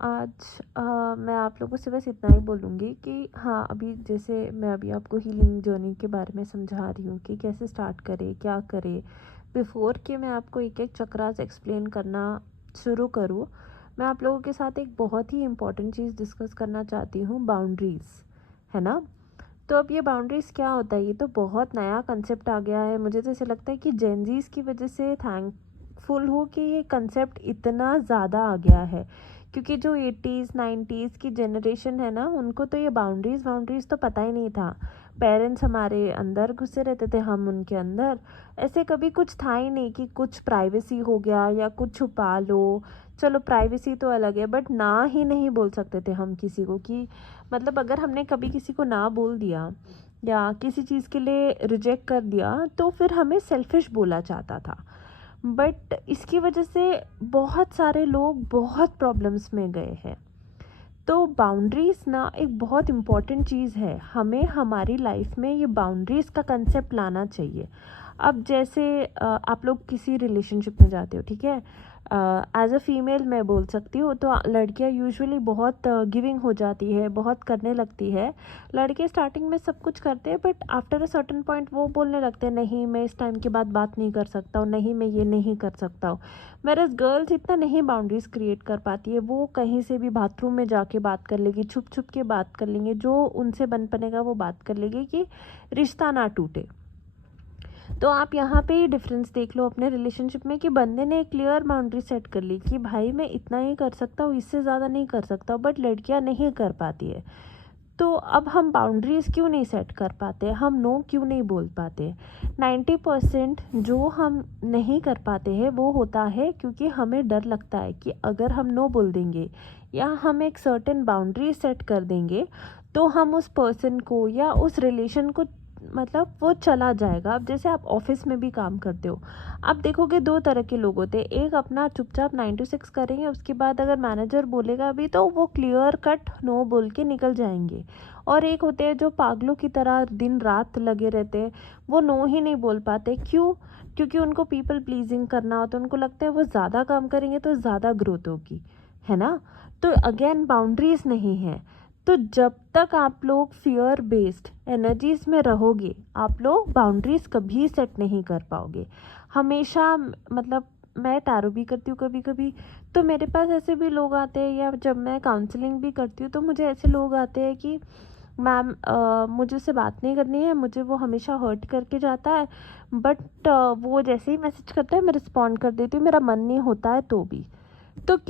आज मैं आप लोगों से बस इतना ही बोलूँगी कि हाँ, अभी जैसे मैं अभी आपको हीलिंग जर्नी के बारे में समझा रही हूँ कि कैसे स्टार्ट करें, क्या करें। बिफ़ोर कि मैं आपको एक-एक चक्रास एक्सप्लेन करना शुरू करूँ, मैं आप लोगों के साथ एक बहुत ही इम्पोर्टेंट चीज़ डिस्कस करना चाहती हूँ, बाउंड्रीज़, है ना? तो अब ये बाउंड्रीज़ क्या होता है? ये तो बहुत नया कंसेप्ट आ गया है। मुझे तो ऐसा लगता है कि जेन ज़ीज़ की वजह से थैंकफुल हूँ कि ये कंसेप्ट इतना ज़्यादा आ गया है। क्योंकि जो 80s 90s की जनरेशन है ना, उनको तो ये बाउंड्रीज़ वाउंड्रीज़ तो पता ही नहीं था। पेरेंट्स हमारे अंदर घुसे रहते थे, हम उनके अंदर। ऐसे कभी कुछ था ही नहीं कि कुछ प्राइवेसी हो गया या कुछ छुपा लो। चलो प्राइवेसी तो अलग है, बट ना ही नहीं बोल सकते थे हम किसी को कि मतलब अगर हमने कभी किसी को ना बोल दिया या किसी चीज़ के लिए रिजेक्ट कर दिया तो फिर हमें सेल्फिश बोला जाता था। बट इसकी वजह से बहुत सारे लोग बहुत प्रॉब्लम्स में गए हैं। तो बाउंड्रीज़ ना एक बहुत इम्पॉर्टेंट चीज़ है, हमें हमारी लाइफ में ये बाउंड्रीज़ का कंसेप्ट लाना चाहिए। अब जैसे आप लोग किसी रिलेशनशिप में जाते हो, ठीक है? एज अ फीमेल मैं बोल सकती हूँ, तो लड़कियाँ यूजुअली बहुत गिविंग हो जाती है, बहुत करने लगती है। लड़के स्टार्टिंग में सब कुछ करते हैं, but after a certain point वो बोलने लगते हैं नहीं मैं इस टाइम के बाद बात नहीं कर सकता हूँ, नहीं मैं ये नहीं कर सकता हूँ। मेरे गर्ल्स इतना नहीं बाउंड्रीज़ क्रिएट कर पाती है, वो कहीं से भी बाथरूम में जाके बात कर लेगी, छुप छुप के बात कर लेंगे, जो उनसे बन पड़ेगा वो बात कर लेगी कि रिश्ता ना टूटे। तो आप यहाँ पे ही डिफरेंस देख लो अपने रिलेशनशिप में कि बंदे ने एक क्लियर बाउंड्री सेट कर ली कि भाई मैं इतना ही कर सकता हूँ, इससे ज़्यादा नहीं कर सकता, बट लड़कियाँ नहीं कर पाती है। तो अब हम बाउंड्रीज़ क्यों नहीं सेट कर पाते, हम नो क्यों नहीं बोल पाते? 90% जो हम नहीं कर पाते हैं वो होता है क्योंकि हमें डर लगता है कि अगर हम नो बोल देंगे या हम एक सर्टेन बाउंड्री सेट कर देंगे तो हम उस पर्सन को या उस रिलेशन को मतलब वो चला जाएगा। अब जैसे आप ऑफिस में भी काम करते हो, आप देखोगे दो तरह के लोग होते हैं। एक अपना चुपचाप 9 to 6 करेंगे, उसके बाद अगर मैनेजर बोलेगा भी तो वो क्लियर कट नो बोल के निकल जाएंगे। और एक होते हैं जो पागलों की तरह दिन रात लगे रहते हैं, वो नो ही नहीं बोल पाते। क्यों? क्योंकि उनको पीपल प्लीजिंग करना होता है, उनको लगता है वो ज़्यादा काम करेंगे तो ज़्यादा ग्रोथ होगी, है ना? तो अगेन बाउंड्रीज नहीं है। तो जब तक आप लोग फियर बेस्ड एनर्जीज में रहोगे, आप लोग बाउंड्रीज कभी सेट नहीं कर पाओगे। हमेशा मतलब मैं टैरो भी करती हूँ कभी कभी, तो मेरे पास ऐसे भी लोग आते हैं, या जब मैं काउंसलिंग भी करती हूँ तो मुझे ऐसे लोग आते हैं कि मैम मुझे उससे बात नहीं करनी है, मुझे वो हमेशा हर्ट करके जाता है, बट वो जैसे ही मैसेज करता है मैं रिस्पॉन्ड कर देती हूँ, मेरा मन नहीं होता है तो भी। तो क्यों